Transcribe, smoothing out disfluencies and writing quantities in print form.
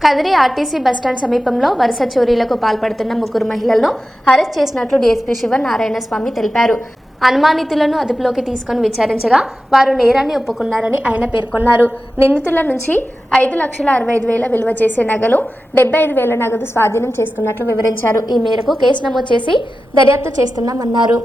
Kadiri RTC bus stand సమీపంలో వరుస చోరీలకు పాల్పడుతున్న ముగ్గురు మహిళలను అరెస్ట్ చేసినట్లు డీఎస్పీ శివనారాయణ స్వామి తెలిపారు. అనుమానితులను అదుపులోకి తీసుకుని విచారించగా వారు నేరాన్ని ఒప్పుకున్నారని ఆయన పేర్కొన్నారు. నిందితుల నుంచి 5,65,000 విలువ చేసే నగలు, 75,000 నగదు స్వాధీనం చేసుకున్నట్లు వివరించారు. ఈ మేరకు కేసు నమోదు చేసి దర్యాప్తు చేస్తున్నామన్నారు.